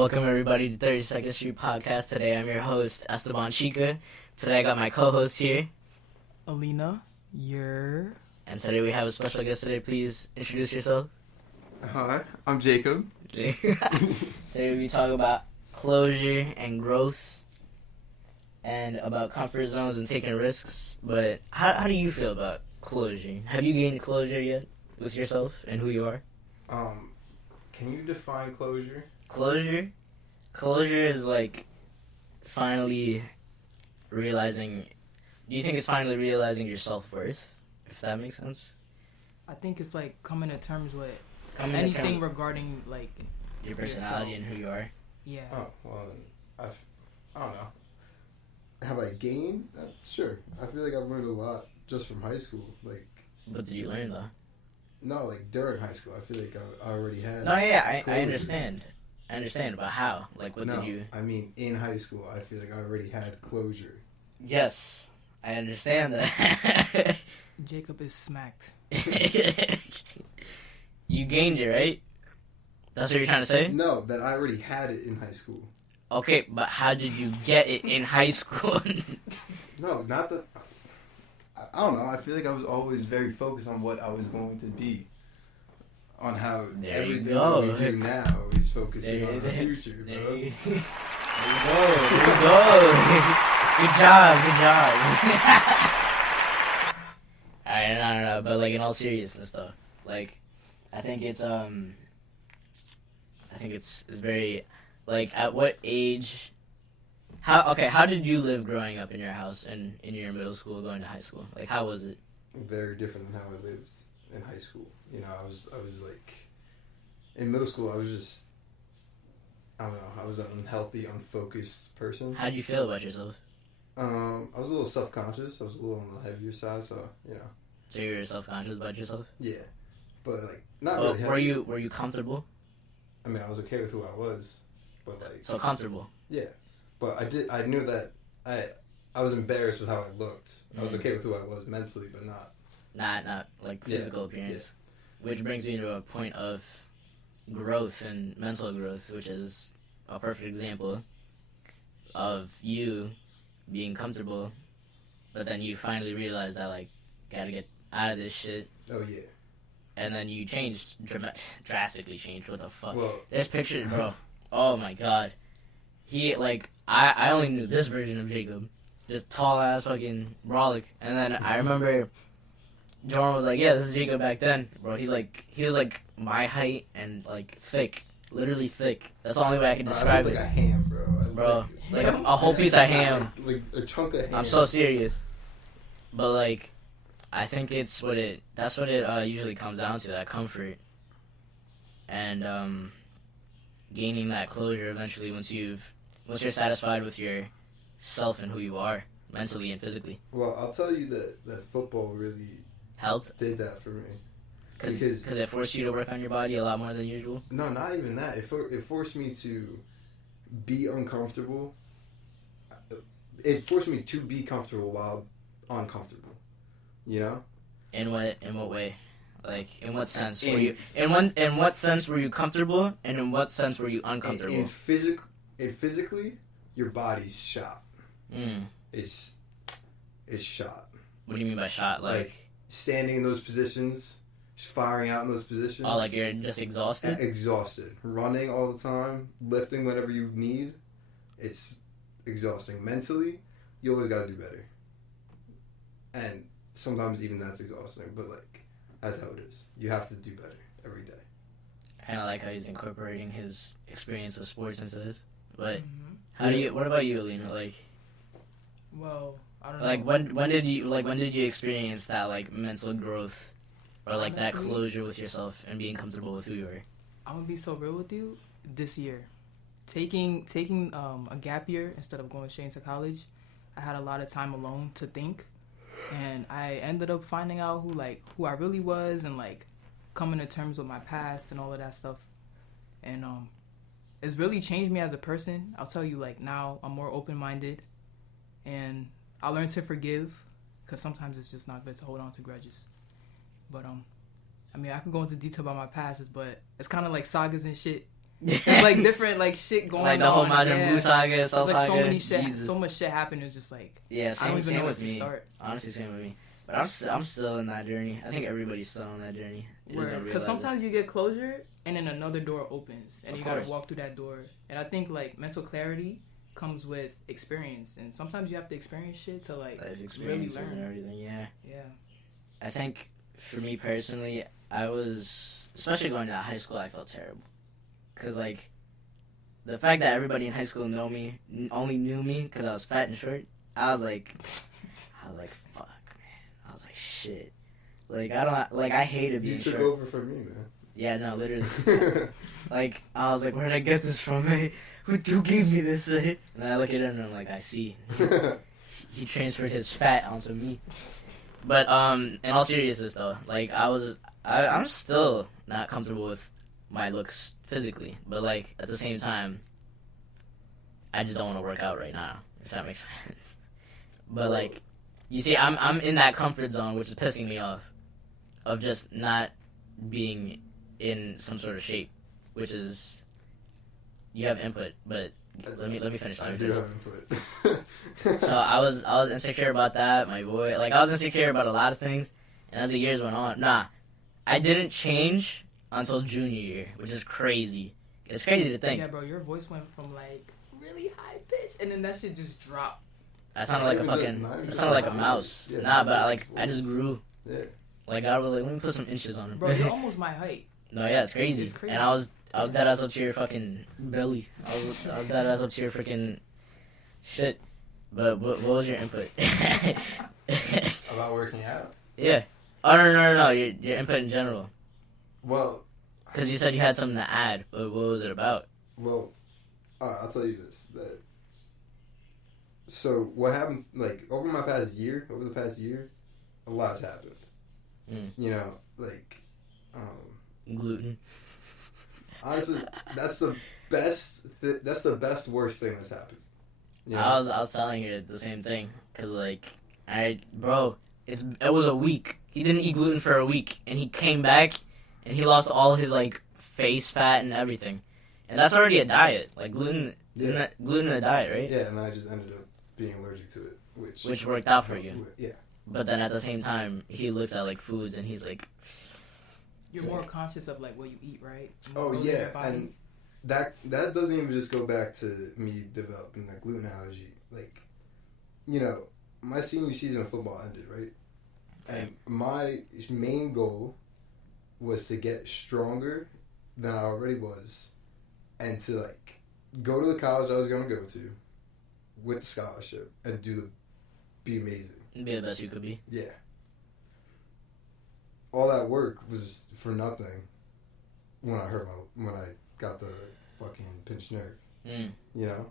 welcome everybody to 32nd Street Podcast. Today I'm your host, Esteban Chica. Today I got my co-host here. Alina, And today we have a special guest today. Please introduce yourself. Hi, I'm Jacob. Today we talk about closure and growth and about comfort zones and taking risks. But how do you feel about closure? Have you gained closure yet with yourself and who you are? Can you define closure? Closure is like finally realizing. Do you think it's finally realizing your self-worth? If that makes sense. I think it's like coming to terms with anything regarding like your personality yourself. And who you are. Yeah. Oh, well, I don't know. Have I gained? Sure. I feel like I've learned a lot just from high school. Like, What did you learn though? no, like during high school, I feel like I already had. No, yeah, I closure. understand. I understand, but how? Like, what did you? I mean, in high school, I feel like I already had closure. Yes, I understand that. Jacob is smacked. You gained it, right? That's what you're trying to say? No, that I already had it in high school. Okay, but how did you get it in high school? No, not that. I don't know. I feel like I was always very focused on what I was going to be. On how There you everything go. that we do now is focusing on the There future, you bro. go. Good job. Alright, no, but like in all seriousness though, like, I think it's very, like, at what age, how did you live growing up in your house and in your middle school going to high school? Like, how was it? Very different than how I lived in high school. You know, I was like, in middle school, I was just, I don't know, I was an unhealthy, unfocused person. How'd you feel about yourself? I was a little self-conscious. I was a little on the heavier side, so, you know. So you were self-conscious about yourself? Yeah. But, like, not really heavy. Were you comfortable? I mean, I was okay with who I was, but, like... So comfortable? Yeah. But I knew that I was embarrassed with how I looked. I was okay with who I was mentally, but not... Not like physical appearance. Yeah. Which brings me to a point of growth and mental growth, which is a perfect example of you being comfortable, but then you finally realize that, like, gotta get out of this shit. Oh, yeah. And then you changed, drastically changed. What the fuck? Well, there's pictures, bro. Oh my god. He, like, I only knew this version of Jacob. Just tall ass fucking brolic. And then I remember Jordan was like, yeah, this is Jacob back then. Bro, he was like my height and, like, thick. Literally thick. That's the only way I can describe it. Like a ham, bro. Like a whole piece of ham. Like a chunk of ham. I'm so serious. But, like, I think that's what it usually comes down to, that comfort. And, gaining that closure eventually once you're satisfied with yourself and who you are, mentally and physically. Well, I'll tell you that football really helped. Did that for me. Because it forced you to work on your body a lot more than usual? No, not even that. It forced me to be uncomfortable. It forced me to be comfortable while uncomfortable. You know? In what way? Like, in what sense were you? In what sense were you comfortable, and in what sense were you uncomfortable? Physically, your body's shot. It's shot. What do you mean by shot? Like standing in those positions, firing out in those positions. Oh, like you're just exhausted? Exhausted. Running all the time, lifting whenever you need. It's exhausting. Mentally, you always gotta do better. And sometimes even that's exhausting, but, like, that's how it is. You have to do better every day. I kind of like how he's incorporating his experience with sports into this. But what about you, Alina? Like, well, I don't know. Like, when did you experience that, like, mental growth or, like, that closure with yourself and being comfortable with who you are? I'm gonna be so real with you. This year, taking a gap year instead of going straight into college, I had a lot of time alone to think. And I ended up finding out who I really was and, like, coming to terms with my past and all of that stuff. And it's really changed me as a person. I'll tell you, like, now I'm more open-minded and I learned to forgive because sometimes it's just not good to hold on to grudges. But I mean, I can go into detail about my past, but it's kind of like sagas and shit. There's like different like shit going on. Like the whole Majin Buu saga, Cell There's like so saga. many shit, Jesus. so much shit happened. It's just like Yeah, I don't even same know where with to me. start. Honestly, same with me. But I'm still in that journey. I think everybody's still on that journey. Because sometimes you get closure and then another door opens and Of you gotta course. walk through that door. And I think like mental clarity comes with experience, and sometimes you have to experience shit to like life really experience and learn. everything. Yeah. Yeah. I think for me personally, I was, especially going to high school, I felt terrible. Because, like, the fact that everybody in high school only knew me because I was fat and short, I was like, fuck, man. I was like, shit. Like, I hated being You took short. over for me, man. Yeah, no, literally. Like, I was like, where did I get this from, hey? Who gave me this, hey? And then I look at him and I'm like, I see. He transferred his fat onto me. But in all seriousness though, like I'm still not comfortable with my looks physically, but like at the same time, I just don't want to work out right now, if that makes sense. But like, you see, I'm in that comfort zone, which is pissing me off, of just not being in some sort of shape, which is, you have input, but let me finish. I do have input. So I was insecure about that, my boy. Like, I was insecure about a lot of things, and as the years went on, I didn't change until junior year, which is crazy. It's crazy to think. Yeah, bro, your voice went from like really high pitch, and then that shit just dropped. I sounded like a mouse. Yeah, But like, I just grew. Yeah. Like, I was like, let me put some inches on him. Bro, you're almost my height. No, yeah, it's crazy. It's crazy. And I was dead ass up to your fucking belly. I was dead ass up to your freaking shit. But what was your input? About working out? Yeah. Oh, no. Your input in general. Well, Because you said you had something to add. But what was it about? well, I'll tell you this. So what happened? Like over the past year, a lot's happened. Mm. You know, like, Gluten. honestly, that's the best. That's the best worst thing that's happened. You know? I was telling you the same thing. Because, like, it was a week. He didn't eat gluten for a week. And he came back and he lost all his, like, face fat and everything. And that's already a diet. Like, gluten, isn't that gluten a diet, right? Yeah, and then I just ended up being allergic to it, Which worked out for you. Yeah. But then at the same time, he looks at, like, foods and he's like... You're more conscious of like what you eat, right? Oh yeah, and that doesn't even just go back to me developing that gluten allergy. Like, you know, my senior season of football ended, right? And my main goal was to get stronger than I already was, and to like go to the college I was gonna go to with scholarship and be amazing. Be the best you could be. Yeah. All that work was for nothing when I got the fucking pinched nerve. Mm. You know?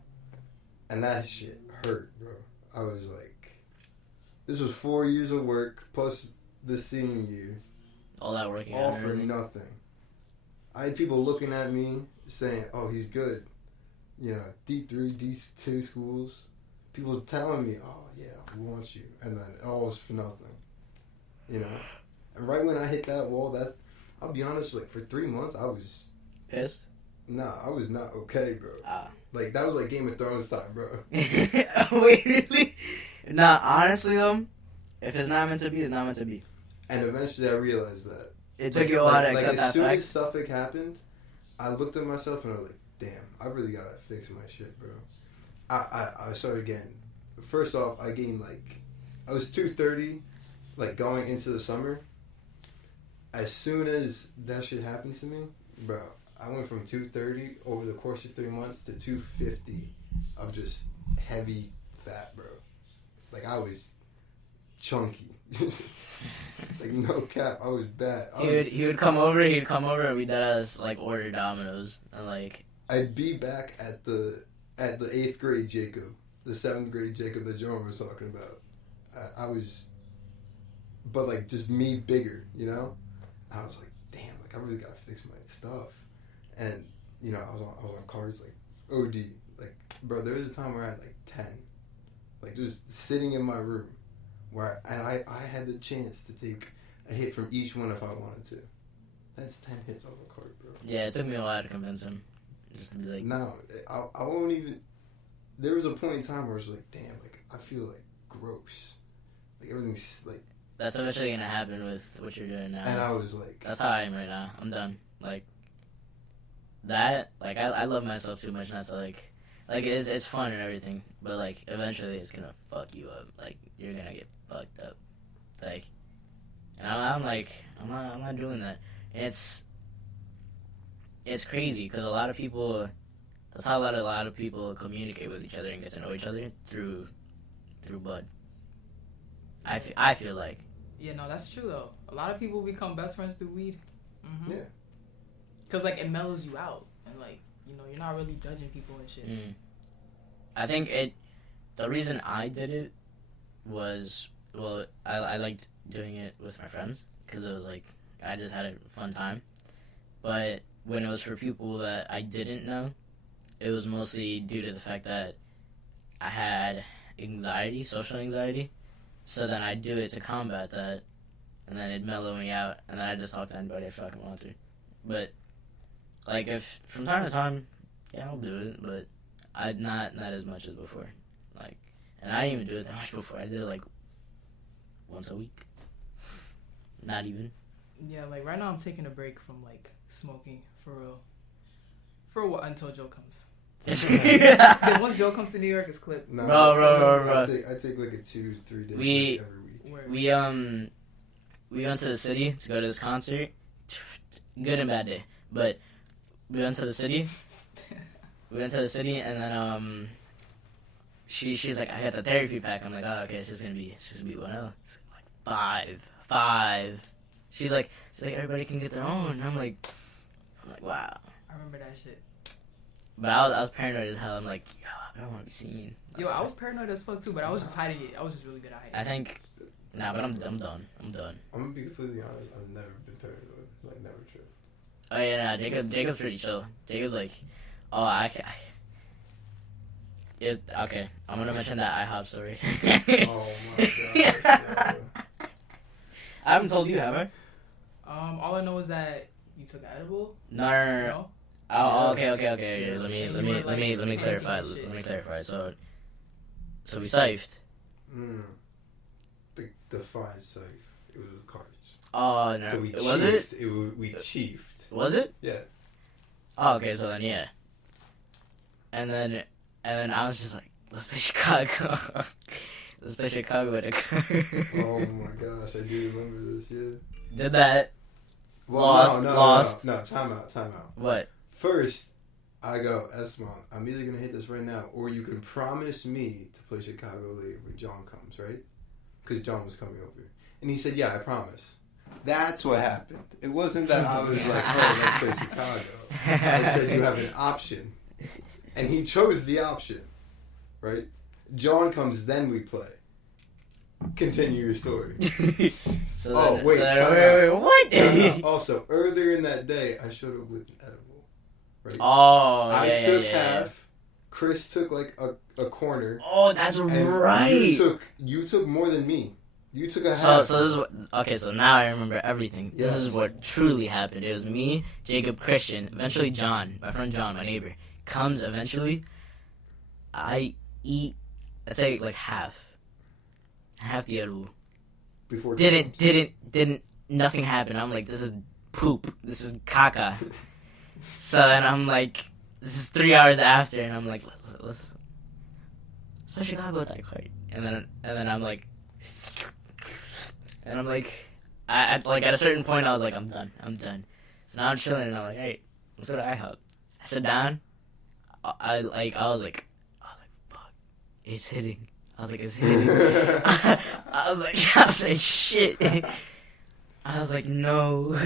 And that shit hurt, bro. I was like, this was 4 years of work plus the senior year. All that working All out. for nothing. I had people looking at me saying, oh, he's good. You know, D3, D2 schools. People telling me, oh, yeah, we want you. And then it all was for nothing. You know? And right when I hit that wall, I'll be honest, like, for 3 months, I was... Pissed? Nah, I was not okay, bro. Ah. Like, that was like Game of Thrones time, bro. Wait, really? Nah, honestly, though, if it's not meant to be, it's not meant to be. And eventually I realized that. It took you a while to like accept that as soon fact. as Suffolk happened, I looked at myself and I was like, damn, I really gotta fix my shit, bro. I started getting... First off, I gained, like... I was 230, like, going into the summer. As soon as that shit happened to me, bro, I went from 230 over the course of 3 months to 250 of just heavy fat, bro. Like, I was chunky. Like, no cap, I was bad. He would come over, and we'd like order Domino's and like... I'd be back at the 8th grade Jacob, the 7th grade Jacob that John was talking about. I was, but like just me bigger, you know. I was like, damn, like I really gotta fix my stuff, and you know, I was on cards like OD, like bro. There was a time where I had like 10, like just sitting in my room, where I had the chance to take a hit from each one if I wanted to. That's 10 hits off a card, bro. Yeah, it took me a while to convince him. just to be like, No, I won't even. There was a point in time where I was like, damn, like I feel like gross, like everything's like. that's eventually gonna happen with what you're doing now. And I was like, That's how I am right now. I'm done. Like that. Like I love myself too much not to like it's fun and everything, but like eventually it's gonna fuck you up. Like you're gonna get fucked up. Like, and I'm like I'm not doing that. And it's crazy because a lot of people. That's how a lot of people communicate with each other and get to know each other through bud. I feel like. Yeah, no, that's true though. A lot of people become best friends through weed. Mm-hmm. yeah. Cause like it mellows you out, and like you're not really judging people and shit. I think the reason I did it was, well, I liked doing it with my friends because it was like I just had a fun time. But when it was for people that I didn't know, it was mostly due to the fact that I had anxiety, social anxiety. So then I'd do it to combat that, and then it'd mellow me out, and then I'd just talk to anybody I fucking want to. But like if from time to time, yeah, I'll do it, but I'd not as much as before. Like, and I didn't even do it that much before. I did it like once a week. Not even. Yeah, like right now I'm taking a break from like smoking for real. For a while until Joe comes. Then once Joe comes to New York, it's clipped. No, Bro. I take like a 2-3 day We- break every week. Where- We went to the city to go to this concert. Good and bad day, but we went to the city. And then she's like, I got the therapy pack. I'm like, oh, okay, she's gonna be one L. Like five. She's like everybody can get their own. And I'm like wow. I remember that shit. But I was paranoid as hell. I'm like, yo, I don't want to be seen. Yo, I was paranoid as fuck too, but I was just hiding it. I was just really good at hiding. I think, but I'm done. I'm gonna be completely honest. I've never been paranoid. Like never tripped. Oh yeah, no, Jacob's pretty chill. Jacob's like, oh okay. I'm gonna mention that IHOP story. Oh my god. I haven't told you, have I? All I know is that you took an edible. No. No? Oh, Yes. okay. Yes. Let me clarify. Shit. Let me clarify. So we siphed. Define safe. It was cards. Oh no, So we was it? We chiefed. Was it? Yeah. Oh, okay. So then, yeah. And then I was just like, let's play Chicago. Let's play Chicago with a car. Oh my gosh, I do remember this. Yeah. Did that? Well, Lost. No, time out. What? First, I go, Esmond, I'm either going to hit this right now, or you can promise me to play Chicago later when John comes, right? Because John was coming over. And he said, yeah, I promise. That's what happened. It wasn't that I was like, oh, let's play Chicago. I said, you have an option. And he chose the option, right? John comes, then we play. Continue your story. Wait, what? Also, earlier in that day, I showed up with an edible. Right? Oh, I yeah, took yeah. half. Chris took like a corner. Oh, that's and right. You took more than me. You took a So half. this is what. Okay, so now I remember everything. Yes. This is what truly happened. It was me, Jacob, Christian, eventually John, my friend John, my neighbor, comes eventually. I eat, let's say like half the edible. Before Didn't. Nothing happened. I'm like, this is poop. This is caca. So then I'm like, this is 3 hours after, and I'm like, let's Chicago with that cart. And then I'm like, I like at a certain point I was like, I'm done. So now I'm chilling, and I'm like, hey, let's go to IHOP. I sit down. I was like, fuck, it's hitting. I was like, it's hitting. I was like, shit. I was like, no.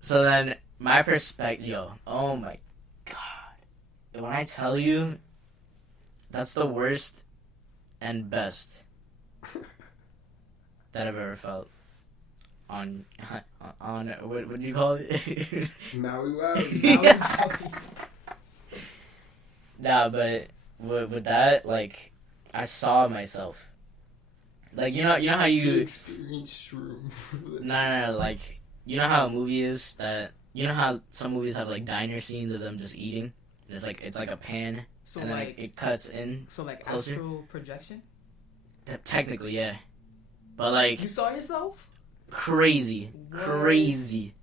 So then my perspective, oh my god. When I tell you, that's the worst and best that I've ever felt on what do you call it? Maui Wowie. Nah, but with that, like, I saw myself. Like, you know how You you experienced shroom. no, like, you know how a movie is that you know how some movies have like diner scenes of them just eating. It's like a pan, So and then like it cuts in. so like closer. astral projection. Technically, yeah, but like You saw yourself? crazy, What? crazy.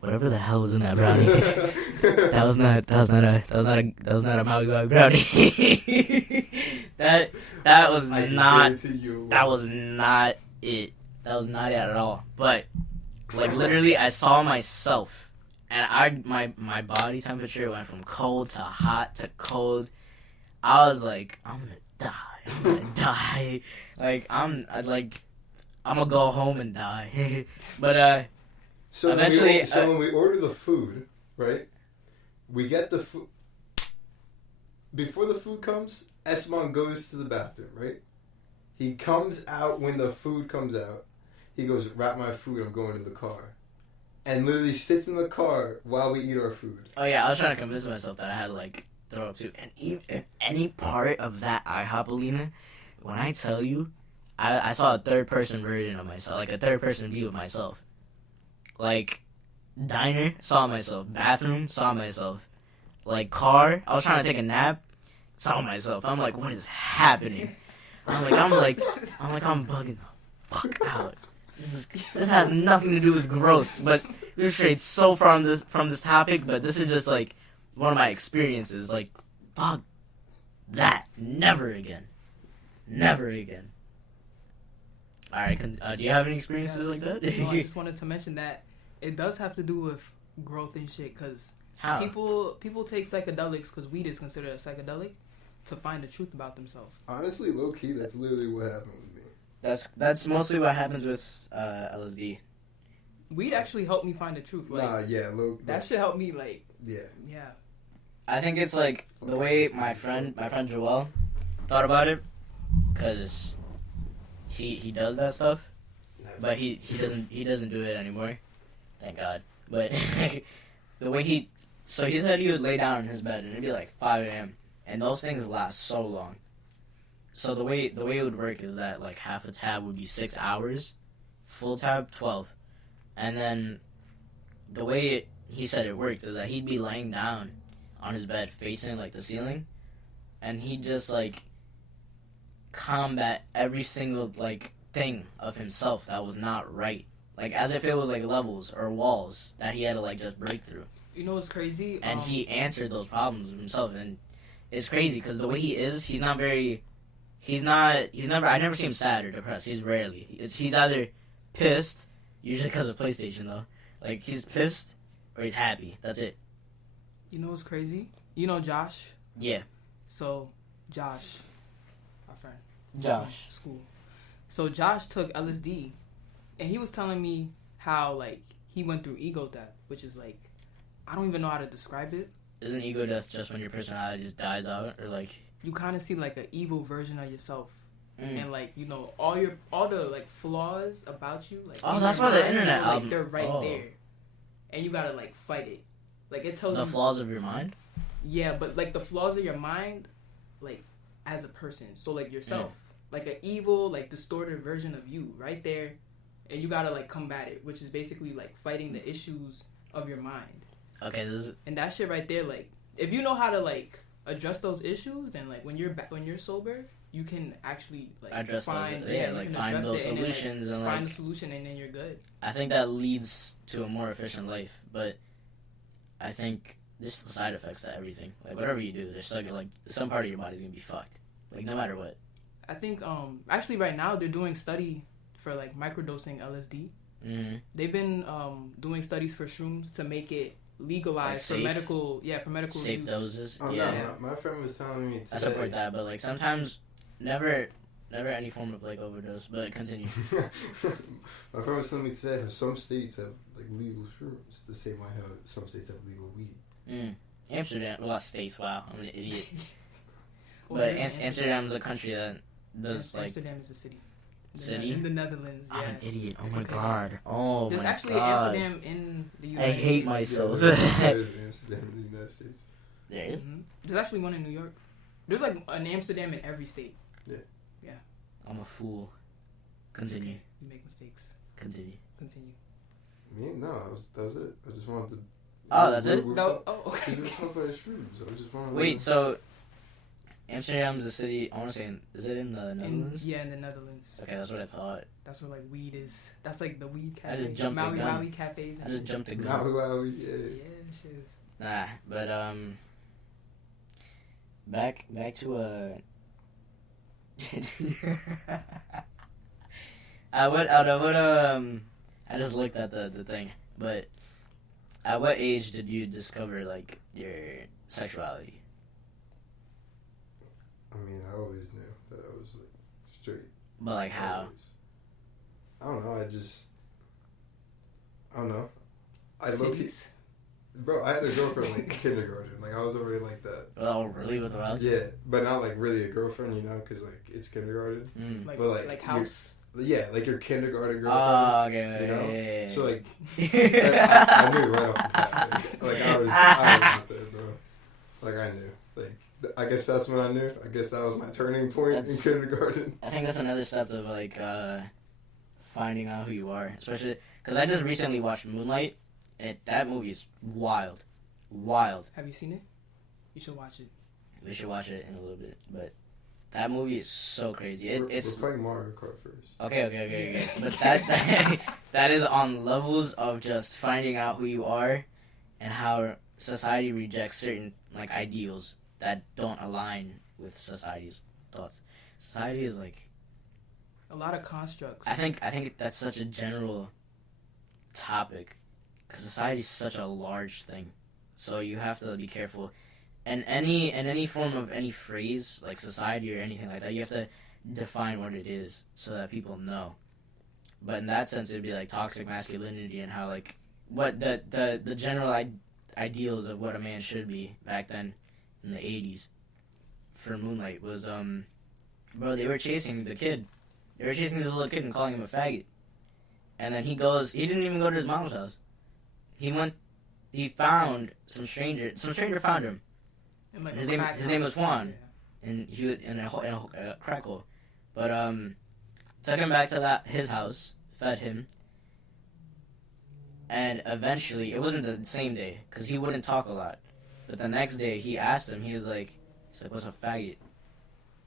Whatever the hell was in that brownie? that was not a Maui Wowie brownie. that was not it. That was not it at all. But like literally, I saw myself, and my body temperature went from cold to hot to cold. I was like, I'm gonna die. Like I'm gonna go home and die. But So eventually, when we order the food, right? We get the food. Before the food comes, Esteban goes to the bathroom, right? He comes out when the food comes out. He goes, wrap my food, I'm going to the car. And literally sits in the car while we eat our food. oh yeah, I was trying to convince myself that I had to like throw up too. And even any part of that IHOP, Alina, when I tell you, I saw a third person version of myself, like a third person view of myself. Like, diner, saw myself. Bathroom, saw myself. Like, car, I was trying to take a nap, saw myself. I'm like, what is happening? I'm bugging the fuck out. This has nothing to do with growth, but we've strayed so far from this topic, but this is just, like, one of my experiences. Like, fuck that. Never again. Never again. Alright, do you have any experiences like that? No, I just wanted to mention that it does have to do with growth and shit, because How? people take psychedelics, because weed is considered a psychedelic, to find the truth about themselves. Honestly, low-key, that's literally what happened with me. That's mostly what happens with LSD. Weed actually helped me find the truth. Like, that shit helped me, like... Yeah. Yeah. I think it's like the way my friend Joel thought about it, because he does that stuff, but he doesn't do it anymore, thank God. But the way he said he would lay down in his bed and it'd be like 5 a.m. and those things last so long. So the way it would work is that like half a tab would be 6 hours, full tab 12, and then the way he said it worked is that he'd be laying down on his bed facing like the ceiling, and he'd just like combat every single like thing of himself that was not right, like as if it was like levels or walls that he had to like just break through. You know what's crazy? And he answered those problems himself, and it's crazy because the way he is, he's never I never see him sad or depressed. He's either pissed, usually because of PlayStation though, like he's pissed or he's happy. That's it. You know what's crazy? You know Josh? Yeah. So Josh, our friend. Josh. School. So Josh took LSD, and he was telling me how like he went through ego death, which is like, I don't even know how to describe it. Isn't ego death just when your personality just dies out, or like you kind of see like an evil version of yourself, and like you know all the like flaws about you. Like that's why the internet like they're right there, and you gotta like fight it. Like it tells the you flaws of your mind. Yeah, but like the flaws of your mind, like as a person. So like yourself, like an evil, like distorted version of you, right there, and you gotta like combat it, which is basically like fighting the issues of your mind. Okay, and that shit right there, like if you know how to like address those issues, then like when you're sober, you can actually like find those solutions and find the solution, and then you're good. I think that leads to a more efficient life, but I think there's the side effects to everything. Like whatever you do, there's like some part of your body's gonna be fucked. Like no matter what. I think actually right now they're doing study for like microdosing LSD. Mm-hmm. They've been doing studies for shrooms to make it legalized for medical safe use. doses. Oh yeah. no, my friend was telling me today. I support that, but like sometimes never any form of like overdose. But continue. My friend was telling me today how some states have like legal shrooms, the same way how some states have legal weed. Amsterdam, a lot of states. Wow, I'm an idiot. But Amsterdam is a country that does like. Amsterdam is a city. In the Netherlands. Yeah. I'm an idiot. Oh my god. Oh There's my god. There's actually Amsterdam in the United States. I hate myself. There's Amsterdam in the United States. There is? Mm-hmm. There's actually one in New York. There's like an Amsterdam in every state. Yeah. I'm a fool. Continue. Okay. You make mistakes. Continue. Me? No, that was it. I just wanted to. Oh, that's it? No. Oh, okay. We were talking about shrooms. I just wanted to. Wait, so Amsterdam's a city. I want to say, is it in the Netherlands? In the Netherlands. Okay, that's what I thought. That's where like weed is. That's like the weed I cafe. just jumped the Maui gun. Maui cafes. I just jumped the gun. Maui, yeah. Yeah, shit is. Nah, but back to I just looked at the thing, but at what age did you discover like your sexuality? I mean, I always knew that I was like straight. But like how? Always. I don't know. I don't know. I low-key, bro, I had a girlfriend like kindergarten. Like I was already like that. Oh, really? With the mouth? Yeah, but not like really a girlfriend, you know, because like it's kindergarten. Mm. Like, But, like, like house. Yeah, like your kindergarten girlfriend. Oh, okay. You know? Yeah. So like, I knew right off the bat. Like I was out there, bro. Like I knew. Like I guess that's when I knew. I guess that was my turning point in kindergarten. I think that's another step of like finding out who you are, especially because I just recently watched Moonlight. That movie's wild. Have you seen it? You should watch it. We should watch it in a little bit, but that movie is so crazy. It's we're playing Mario Kart first. okay. But that is on levels of just finding out who you are, and how society rejects certain like ideals that don't align with society's thoughts. Society is like A lot of constructs. I think that's such a general topic because society is such a large thing, so you have to be careful. And any form of any phrase like society or anything like that, you have to define what it is so that people know. But in that sense, it'd be like toxic masculinity and how like what the general ideals of what a man should be back then in the 80s for Moonlight was bro, they were chasing the kid. They were chasing this little kid and calling him a faggot. And then he didn't even go to his mom's house. He found some stranger found him. Like His name was Juan. And he was in a crack hole. But took him back to his house, fed him. And eventually, it wasn't the same day, because he wouldn't talk a lot. But the next day, he asked him, he's like, what's a faggot?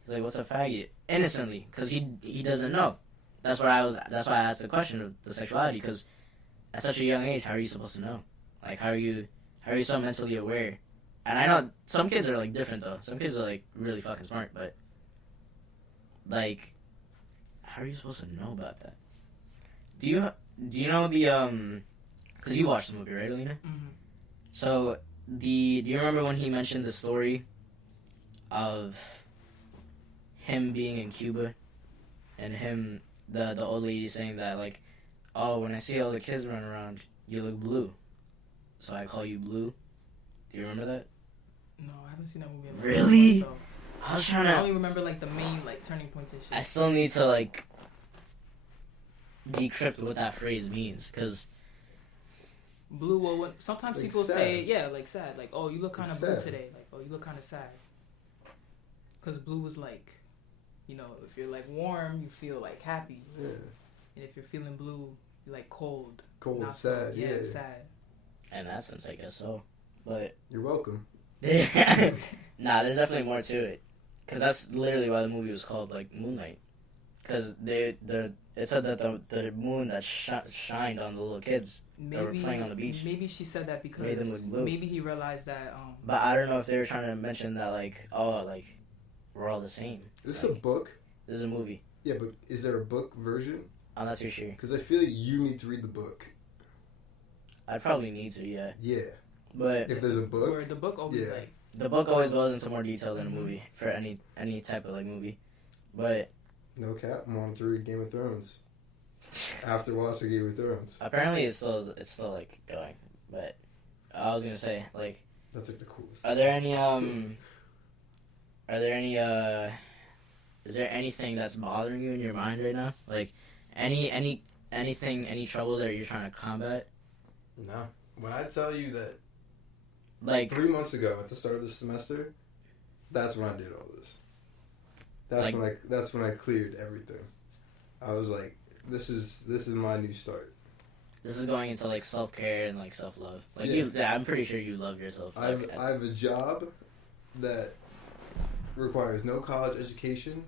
He's like, what's a faggot? Innocently, because he doesn't know. That's why I asked the question of the sexuality, because at such a young age, how are you supposed to know? Like, how are you so mentally aware? And I know some kids are, like, different, though. Some kids are, like, really fucking smart, but, like, how are you supposed to know about that? Do you know the, because you watched the movie, right, Alina? Mm-hmm. So, do you remember when he mentioned the story of him being in Cuba and him, the old lady saying that, like, oh, when I see all the kids running around, you look blue. So I call you blue. Do you remember that? No, I haven't seen that movie. In Really? Months, I was trying to... I only remember, like, the main, like, turning points and shit. I still need to, like, decrypt what that phrase means, because... Blue, well, sometimes like people sad. say, yeah, like, sad. Like, oh, you look kind of blue sad. today. Like, oh, you look kind of sad. Because blue is, like, you know, if you're, like, warm, you feel, like, happy. Yeah. And if you're feeling blue, you're, like, cold. Cold, Not sad, so, yeah. sad. In that sense, I guess so. But... You're welcome. Nah, there's definitely more to it. Because that's literally why the movie was called, like, Moonlight. Because it said that the moon that shined on the little kids that were playing on the beach. Maybe she said that because Made them look blue. maybe he realized that... But I don't know if they were trying to mention that, like, oh, like, we're all the same. Is this Like, a book? This is a movie. Yeah, but is there a book version? I'm not too sure. Because I feel like you need to read the book. I probably need to, yeah. Yeah. But If there's a book. Where the book always, Yeah. like... the book always goes into more detail than a movie for any type of, like, movie. But No cap. I'm on to read Game of Thrones. After watching Game of Thrones. apparently it's still like going. But I was gonna say, like, That's like the coolest. Are there any is there anything that's bothering you in your mind right now? Like any trouble that you're trying to combat? No. When I tell you that Like 3 months ago at the start of the semester, that's when I did all this. That's when I cleared everything. I was like, this is my new start. This is going into like self care and like self love. Like Yeah. I'm pretty sure you love yourself. I Like, have a job that requires no college education,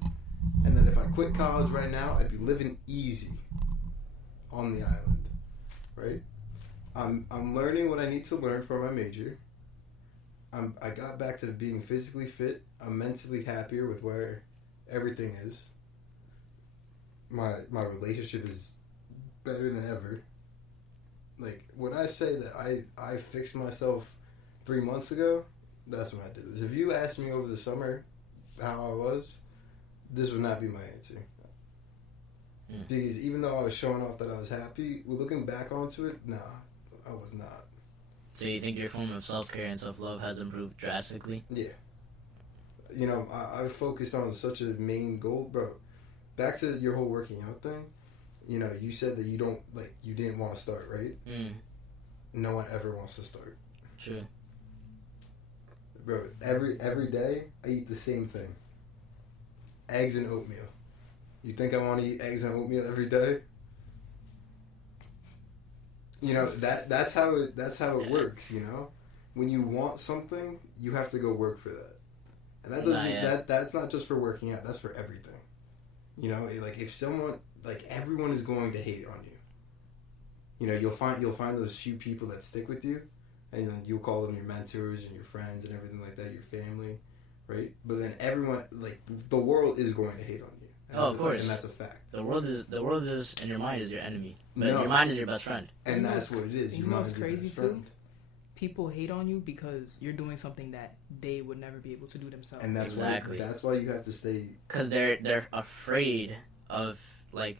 and then if I quit college right now, I'd be living easy on the island, right? I'm learning what I need to learn for my major. I got back to being physically fit. I'm mentally happier with where everything is. My relationship is better than ever. Like, when I say that I fixed myself 3 months ago, that's when I did this. If you asked me over the summer how I was, this would not be my answer. Because even though I was showing off that I was happy, looking back onto it, nah, I was not. So you think your form of self care and self love has improved drastically? Yeah. You know, I've focused on such a main goal, bro. Back to your whole working out thing. You know, you said that you didn't want to start, right? No one ever wants to start. True. Bro, every day I eat the same thing. Eggs and oatmeal. You think I want to eat eggs and oatmeal every day? You know, that's how it works, you know? When you want something, you have to go work for that. And that doesn't that's not just for working out, that's for everything. You know, like if someone everyone is going to hate on you. You know, you'll find those few people that stick with you, and then you'll call them your mentors and your friends and everything like that, your family, right? But then everyone, like, the world is going to hate on you. Of course. And that's a fact. The world is, and your mind is your enemy. But No. your mind is your best friend. And that's what it is. You Your know mind what's is your crazy best friend. too? People hate on you because you're doing something that they would never be able to do themselves. And that's Exactly. that's why you have to stay. Because they're afraid of, like,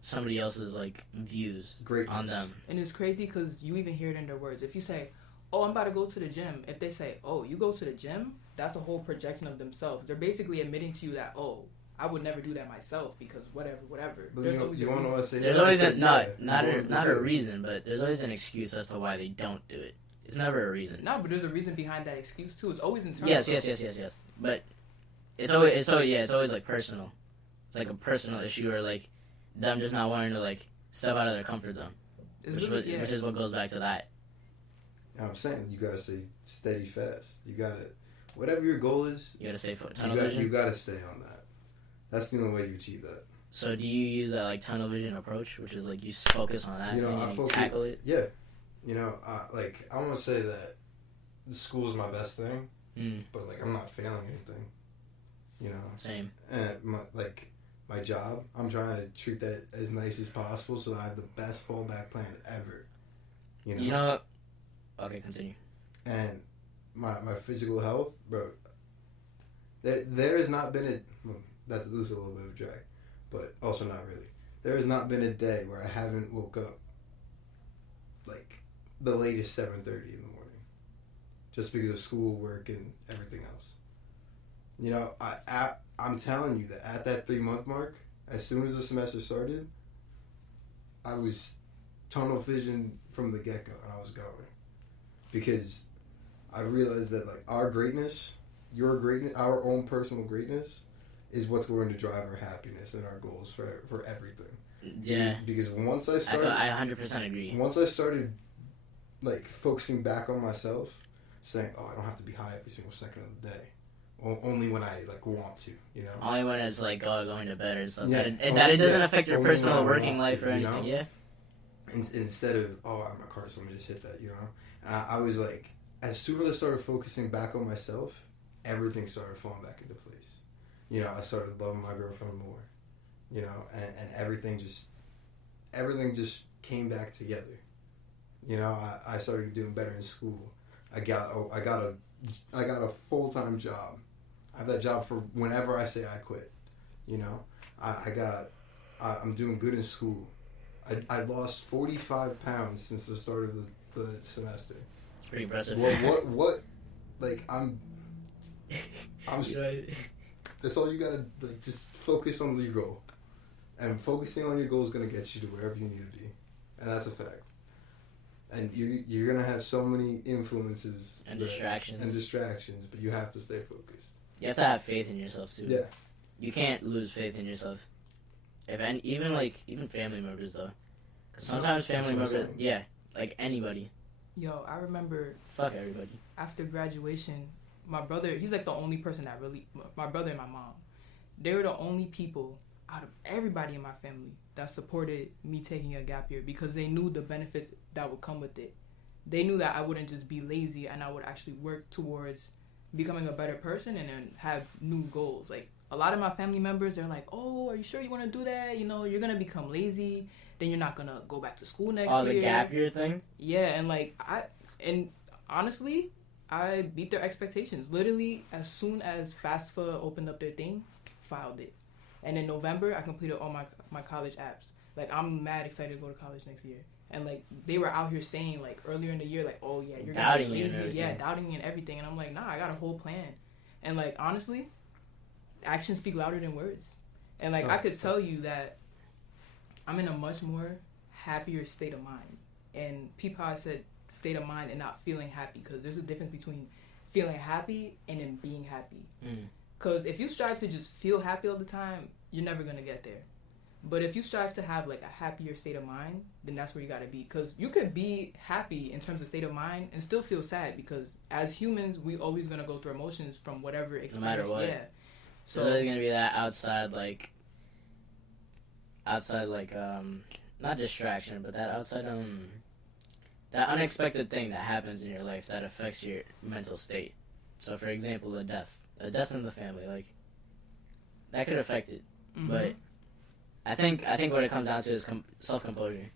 somebody else's, like, views Greatness. on them. And it's crazy because you even hear it in their words. If you say, "Oh, I'm about to go to the gym," if they say, "Oh, you go to the gym," that's a whole projection of themselves. They're basically admitting to you that, "Oh, I would never do that myself because whatever." But There's always you a want to know reason. what I say? There's I always said, not a reason, but there's always an excuse as to why they don't do it. It's never a reason. No, but there's a reason behind that excuse too. It's always internal. Yes. But it's always like personal. It's like a personal issue, or like them just not wanting to like step out of their comfort zone, which is what goes back to that. I'm saying you gotta stay steady, fast. You gotta, whatever your goal is, You gotta stay tunnel vision. you gotta stay on that. That's the only way you achieve that. So do you use that like tunnel vision approach, which is like you focus on that You know, I and you focus- tackle it? Yeah. You know, I want to say that the school is my best thing, but like I'm not failing anything. You know. Same. And my job, I'm trying to treat that as nice as possible so that I have the best fallback plan ever. You know. Okay, continue. And my physical health, bro. There has not been this is a little bit of a drag, but also not really. There has not been a day where I haven't woke up like the latest 7:30 in the morning, just because of school, work, and everything else. You know, I'm telling you that at that 3-month mark, as soon as the semester started, I was tunnel vision from the get go, and I was going. Because I realized that like our greatness, your greatness, our own personal greatness, is what's going to drive our happiness and our goals for everything. Yeah. Because once I started, I 100% agree. Once I started like focusing back on myself, saying, "Oh, I don't have to be high every single second of the day. Only when I like want to, you know." Only when it's like going to bed or stuff. Yeah. That it doesn't affect your Only when personal I working want life to, or you anything. know? Yeah. Instead of, "Oh, I'm a car, so let me just hit that," you know. I was like, as soon as I started focusing back on myself, everything started falling back into place. You know, I started loving my girlfriend more. You know, and everything just came back together. You know, I started doing better in school. I got a full-time job. I have that job for whenever I say I quit. You know, I'm doing good in school. I lost 45 pounds since the start of the semester. It's pretty impressive. What? Like I'm. That's all you gotta like. Just focus on your goal, and focusing on your goal is gonna get you to wherever you need to be, and that's a fact. And you're gonna have so many influences And distractions. but you have to stay focused. You have to have faith in yourself too. Yeah. You can't lose faith in yourself. Even family members though, 'Cause sometimes family That's what I'm members, saying. yeah, like anybody. Yo, I remember Fuck everybody. after graduation, my brother, he's like the only person that really, my brother and my mom, they were the only people out of everybody in my family that supported me taking a gap year because they knew the benefits that would come with it. They knew that I wouldn't just be lazy and I would actually work towards becoming a better person and then have new goals. Like, a lot of my family members, they're like, oh, are you sure you want to do that? You know, you're going to become lazy. Then you're not going to go back to school next year. Oh, the gap year thing? Yeah, and honestly, I beat their expectations. Literally, as soon as FAFSA opened up their thing, filed it. And in November, I completed all my college apps. Like, I'm mad excited to go to college next year. And, like, they were out here saying, like, earlier in the year, like, oh, yeah, you're doubting gonna you be and lazy. everything. Yeah, doubting me and everything. And I'm like, nah, I got a whole plan. And, like, honestly, actions speak louder than words. And, like, I could tell you that I'm in a much more happier state of mind. And people, I said state of mind and not feeling happy, because there's a difference between feeling happy and then being happy. Because if you strive to just feel happy all the time, you're never going to get there. But if you strive to have like a happier state of mind, then that's where you got to be. Because you could be happy in terms of state of mind and still feel sad, because as humans, we always going to go through emotions from whatever experience. No matter what. Yeah. So there's going to be that outside, not distraction, but that outside, that unexpected thing that happens in your life that affects your mental state. So, for example, a death in the family, like, that could affect it. Mm-hmm. But I think what it comes down to is self-composure.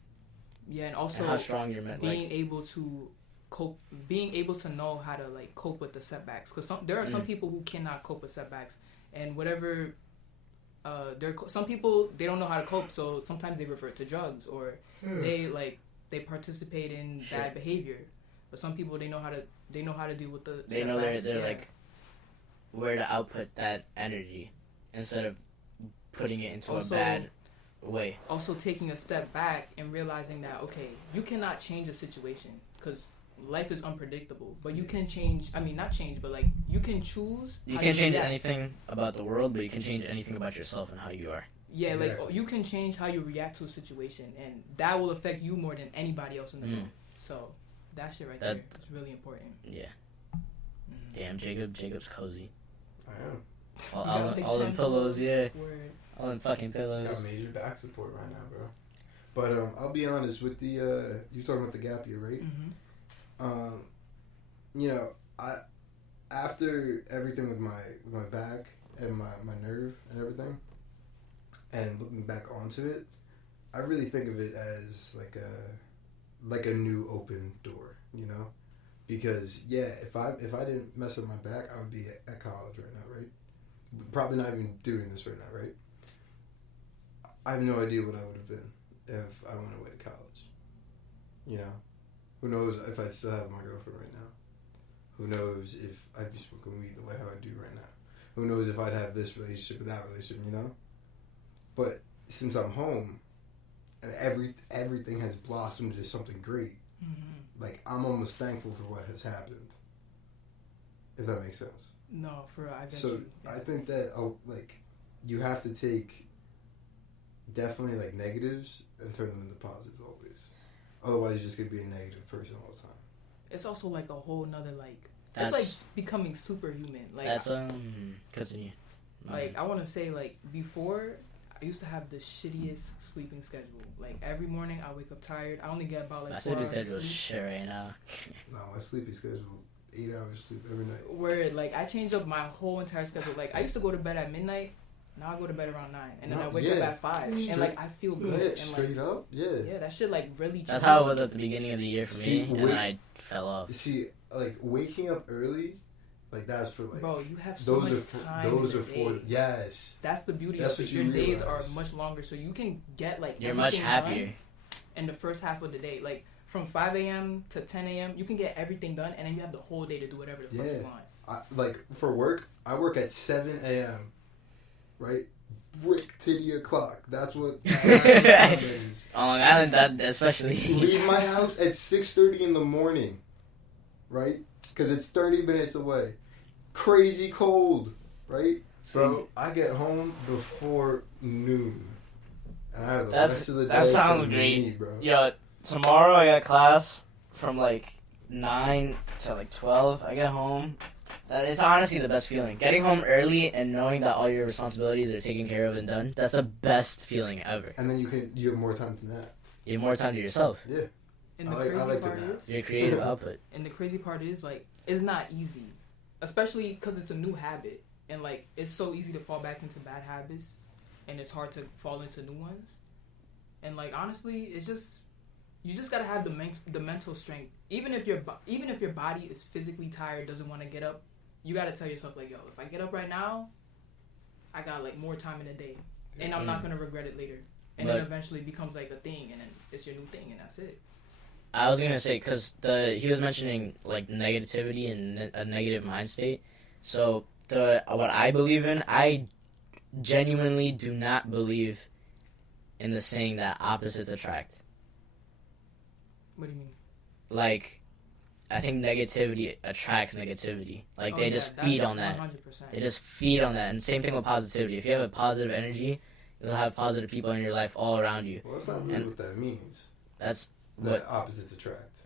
Yeah, and also and how strong you're being able to cope, being able to know how to like cope with the setbacks. Because there are some people who cannot cope with setbacks, and whatever. Some people, they don't know how to cope, so sometimes they revert to drugs, or they participate in bad behavior. But some people, they know how to deal with the. They know they're like where to output that energy instead of putting it into a bad way. Also, taking a step back and realizing that, okay, you cannot change a situation because life is unpredictable, but you can change. I mean, not change, but like you can choose. You can't change anything about the world, but you can change anything about yourself and how you are. Yeah, like you can change how you react to a situation, and that will affect you more than anybody else in the world. So that shit right there is really important. Yeah. Damn, Jacob's cozy. I am. All them pillows, yeah. All them fucking pillows. Got major back support right now, bro. But I'll be honest with the you talking about the gap year, right? Mm-hmm. You know, after everything with my back and my nerve and everything, and looking back onto it, I really think of it as like a new open door, you know? Because if I didn't mess up my back, I would be at college right now, right? Probably not even doing this right now, right? I have no idea what I would have been if I went away to college. You know? Who knows if I'd still have my girlfriend right now? Who knows if I'd be smoking weed the way how I do right now? Who knows if I'd have this relationship or that relationship, you know? But since I'm home and everything has blossomed into something great, like, I'm almost thankful for what has happened. If that makes sense. No, for real, I get so you. Yeah. I think that you have to take definitely like negatives and turn them into positives always. Otherwise, you're just gonna be a negative person all the time. It's also like a whole nother it's like becoming superhuman. Like that's continue. Like I want to say before. I used to have the shittiest sleeping schedule. Like every morning, I wake up tired. I only get about my 4 hours sleeping schedule of is sleep. shit right now. No, my sleeping schedule 8 hours sleep every night. Where I changed up my whole entire schedule. Like I used to go to bed at midnight. Now I go to bed around 9, and then I wake up at 5, and I feel good. Yeah, and, straight up. Yeah. Yeah, that shit really. That's how it was at the beginning of the year for me, and then I fell off. See, waking up early. That's for Bro, you have so much time. Those are for yes. That's the beauty That's of it. what Your you days realize. are much longer, so you can get you're much happier in the first half of the day. Like from 5 a.m. to 10 a.m., you can get everything done, and then you have the whole day to do whatever the fuck you want. For work, I work at 7 a.m. Right, brick titty o'clock. That's what. On Long Island, that especially. Leave my house at 6:30 in the morning, right? Because it's 30 minutes away. Crazy cold, right? Bro, I get home before noon And I have the That's- rest of the that day sounds to great. me, bro. Yo, tomorrow I got class from like 9 to like 12. I get home. It's honestly the best feeling. Getting home early and knowing that all your responsibilities are taken care of and done. That's the best feeling ever. And then you have more time to nap. You have more time to yourself. Yeah. And the I crazy like to part nap. is, Your creative output. and the crazy part is, like, it's not easy, especially because it's a new habit, and like it's so easy to fall back into bad habits, and it's hard to fall into new ones. And like honestly, it's just you just gotta have the mental strength. Even if your body is physically tired, doesn't want to get up, you gotta tell yourself like, yo, if I get up right now, I got like more time in the day, and I'm not gonna regret it later. And then eventually it becomes like a thing, and then it's your new thing, and that's it. I was gonna say because he was mentioning like negativity and a negative mind state. So what I believe in, I genuinely do not believe in the saying that opposites attract. What do you mean? Like, I think negativity attracts negativity. Like they just feed on that. 100%. They just feed on that. And same thing with positivity. If you have a positive energy, you'll have positive people in your life all around you. Well, that's not really what that means. That's That what opposites attract.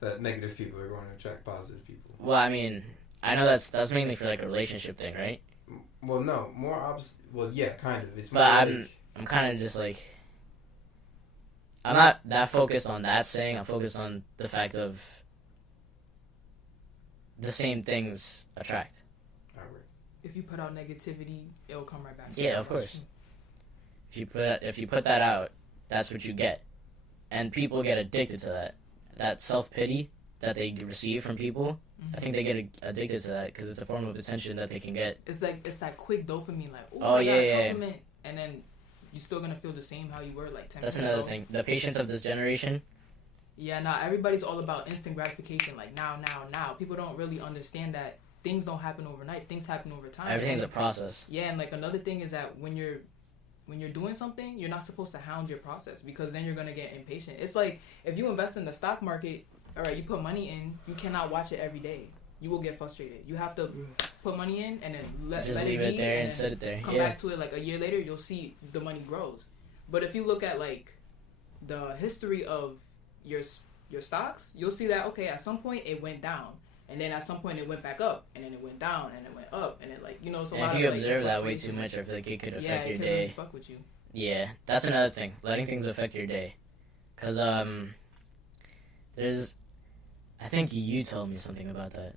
That negative people are going to attract positive people. Well, I mean, I know that's mainly for like a relationship thing, right? Well, no, more opposite. Well, yeah, kind of. It's more But like, I'm kind of just like, I'm not that focused on that saying. I'm focused on the fact of the same things attract. If you put out negativity, it'll come right back. Yeah, of course. If you put that out, that's what you get, and people get addicted to that. That self-pity that they receive from people. Mm-hmm. I think they get addicted to that because it's a form of attention that they can get. It's that quick dopamine, like, Oh, I got yeah, a yeah. compliment, and then you're still gonna feel the same how you were like 10 That's minutes another ago. thing. The patience of this generation. Yeah, everybody's all about instant gratification, like now. People don't really understand that things don't happen overnight. Things happen over time. Everything's a process. Yeah, and like another thing is that when you're doing something, you're not supposed to hound your process because then you're gonna get impatient. It's like if you invest in the stock market, all right, you put money in, you cannot watch it every day. You will get frustrated. You have to put money in and then let leave it it be there and then set it there. Come back to it like a year later, you'll see the money grows. But if you look at like the history of your stocks, you'll see that okay, at some point it went down. And then at some point it went back up, and then it went down, and it went up, and it like so. And if you observe that way too much, I feel like it could affect your day. Really fuck with you. Yeah, that's another thing. Letting things affect your day, cause there's, I think you told me something about that.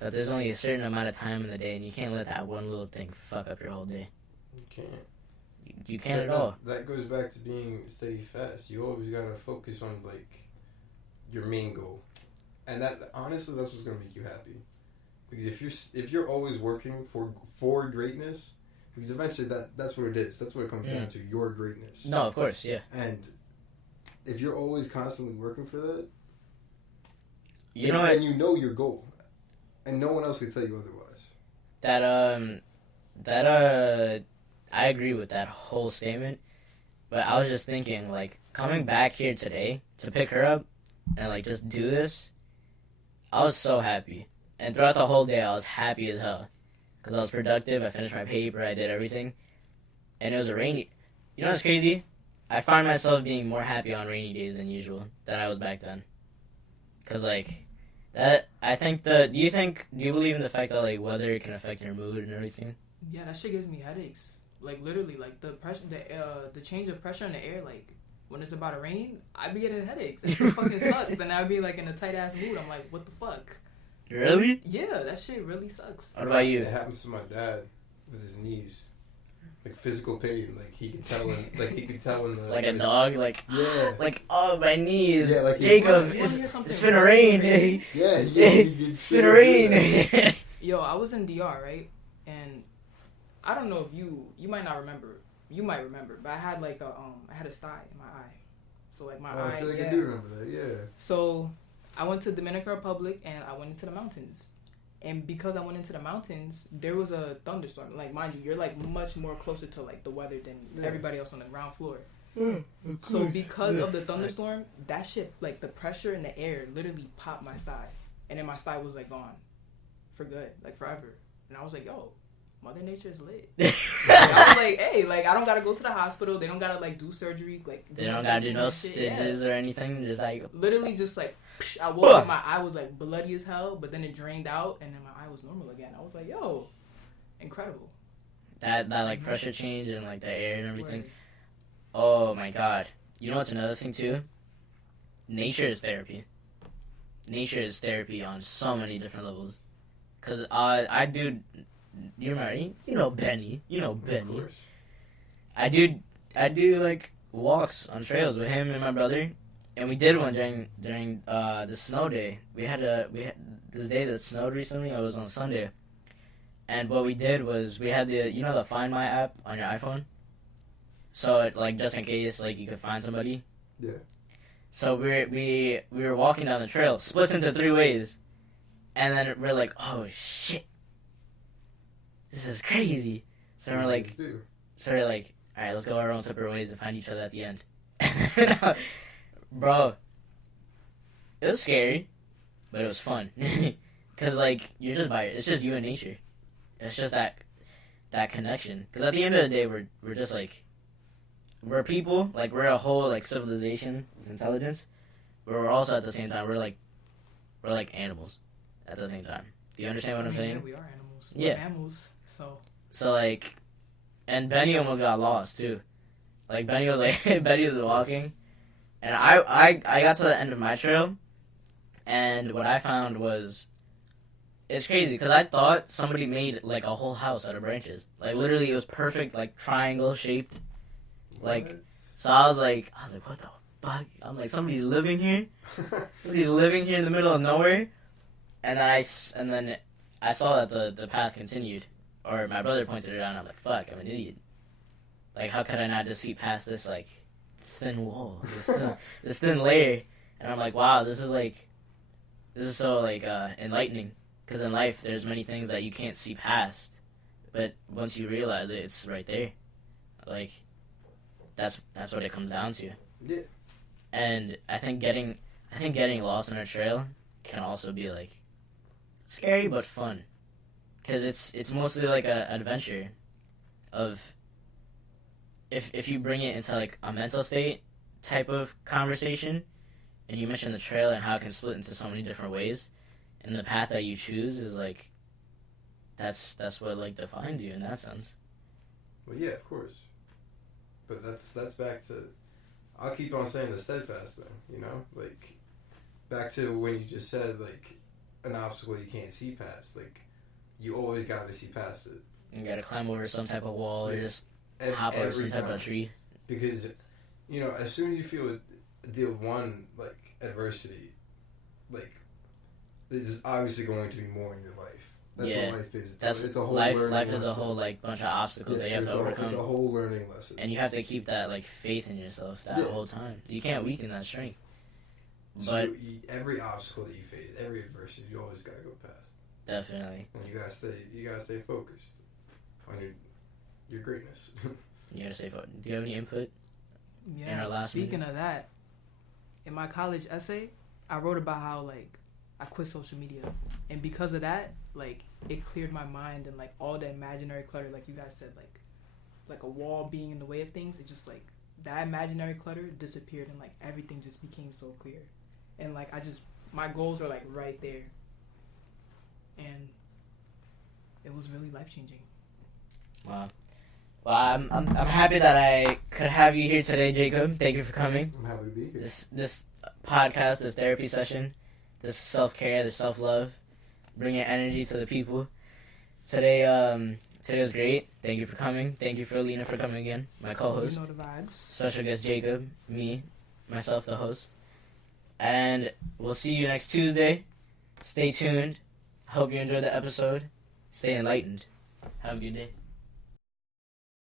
That there's only a certain amount of time in the day, and you can't let that one little thing fuck up your whole day. You can't. You can't at all. That goes back to being steady fast. You always gotta focus on like your main goal. And that honestly, that's what's gonna make you happy, because if you're always working for greatness, because eventually that's what it is. That's what it comes down to. Your greatness. No, of course, yeah. And if you're always constantly working for that, then you know your goal, and no one else can tell you otherwise. I agree with that whole statement, but I was just thinking like coming back here today to pick her up and like just do this. I was so happy. And throughout the whole day, I was happy as hell. Because I was productive, I finished my paper, I did everything. And it was a rainy... You know what's crazy? I find myself being more happy on rainy days than usual, than I was back then. Because, like, that... I think do you believe in the fact that, like, weather can affect your mood and everything? Yeah, that shit gives me headaches. Like, literally, like, the pressure, the change of pressure in the air, like... When it's about to rain, I'd be getting headaches. That shit fucking sucks. And I'd be like in a tight ass mood. I'm like, what the fuck? Really? Yeah, that shit really sucks. What about you? It happens to my dad with his knees, like physical pain. Like he can tell when, the like a dog, like yeah, like oh my knees. Yeah, like Jacob, it's finna rain. Yeah, it's finna rain. Yo, I was in DR, right? And I don't know if you might not remember. You might remember, but I had like I had a sty in my eye. So like my eye. I feel like I do remember that. Yeah. So I went to Dominican Republic and I went into the mountains. And because I went into the mountains, there was a thunderstorm. Like, mind you, you're like much more closer to like the weather than everybody else on the ground floor. So because of the thunderstorm, that shit, like the pressure in the air literally popped my sty. And then my sty was like gone for good, like forever. And I was like, yo, Mother Nature is lit. I was like, hey, way. Like, I don't gotta go to the hospital. They don't gotta, like, do surgery. Like, They don't gotta do no shit. Yeah. stitches or anything. Just like Literally just, like, I woke up, my eye was, like, bloody as hell, but then it drained out, and then my eye was normal again. I was like, yo, incredible. that like pressure change and like the air and everything. Right. Oh my god. You know what's another thing too? Nature is therapy. Nature is therapy on so many different levels. Cause I do, you know Benny. Of course. I do like walks on trails with him and my brother, and we did one during the snow day. We had this day that snowed recently. It was on Sunday, and what we did was we had the Find My app on your iPhone. So it, like, just in case like you could find somebody. Yeah. So we were walking down the trail, splits into 3 ways, and then we're like, oh shit, this is crazy. So we're like, all right, let's go our own separate ways and find each other at the end. Bro, it was scary, but it was fun. Cause like it's just you and nature. It's just that connection. Cause at the end of the day, we're just like, we're people. Like, we're a whole like civilization with intelligence, but we're also at the same time we're like animals at the same time. Do you understand what I'm saying? Yeah, we are animals. Yeah. We're mammals. So like, and Benny almost got lost too. Like Benny was walking, and I got to the end of my trail, and what I found was, it's crazy because I thought somebody made like a whole house out of branches. Like, literally, it was perfect, like triangle shaped. Like, so I was like, what the fuck? I'm like, somebody's living here. Somebody's living here in the middle of nowhere. And then I saw that the path continued, or my brother pointed it out. And I'm like, fuck, I'm an idiot. Like, how could I not just see past this like thin wall, this thin layer? And I'm like, wow, this is so like enlightening. Because in life, there's many things that you can't see past, but once you realize it, it's right there. Like, that's what it comes down to. Yeah. And I think getting lost on a trail can also be like scary but fun, because it's mostly like an adventure of, if you bring it into like a mental state type of conversation, and you mention the trail and how it can split into so many different ways, and the path that you choose is like, that's what like defines you in that sense. Well, yeah, of course. But that's back to, I'll keep on saying the steadfast thing, you know? Like, back to when you just said, like, an obstacle you can't see past. Like, you always got to see past it. You got to climb over some type of wall, or just hop over Every some type time. of tree. Because, you know, as soon as you feel deal with one, like, adversity, like, there's obviously going to be more in your life. That's what life is. It's a whole life. learning Life is lesson. a whole like bunch of obstacles that you have to overcome. It's a whole learning lesson. And you have to keep that like faith in yourself that whole time. You can't weaken that strength. But so every obstacle that you face, every adversity, you always gotta go past. Definitely. And you gotta stay focused on your greatness. You gotta stay focused. Do you have any input? Yeah. In our last Speaking of that, in my college essay, I wrote about how like I quit social media, and because of that, like, it cleared my mind, and like all the imaginary clutter, like you guys said, like a wall being in the way of things, it just like that imaginary clutter disappeared, and like everything just became so clear, and like my goals are like right there, and it was really life changing. Wow. Well, I'm happy that I could have you here today, Jacob. Thank you for coming. I'm happy to be here. This podcast, this therapy session, this self-care, this self-love, bringing energy to the people. Today was great. Thank you for coming. Thank you for Lena for coming again, my co-host. You know the vibes. Special guest Jacob, me, myself, the host. And we'll see you next Tuesday. Stay tuned. Hope you enjoyed the episode. Stay enlightened. Have a good day.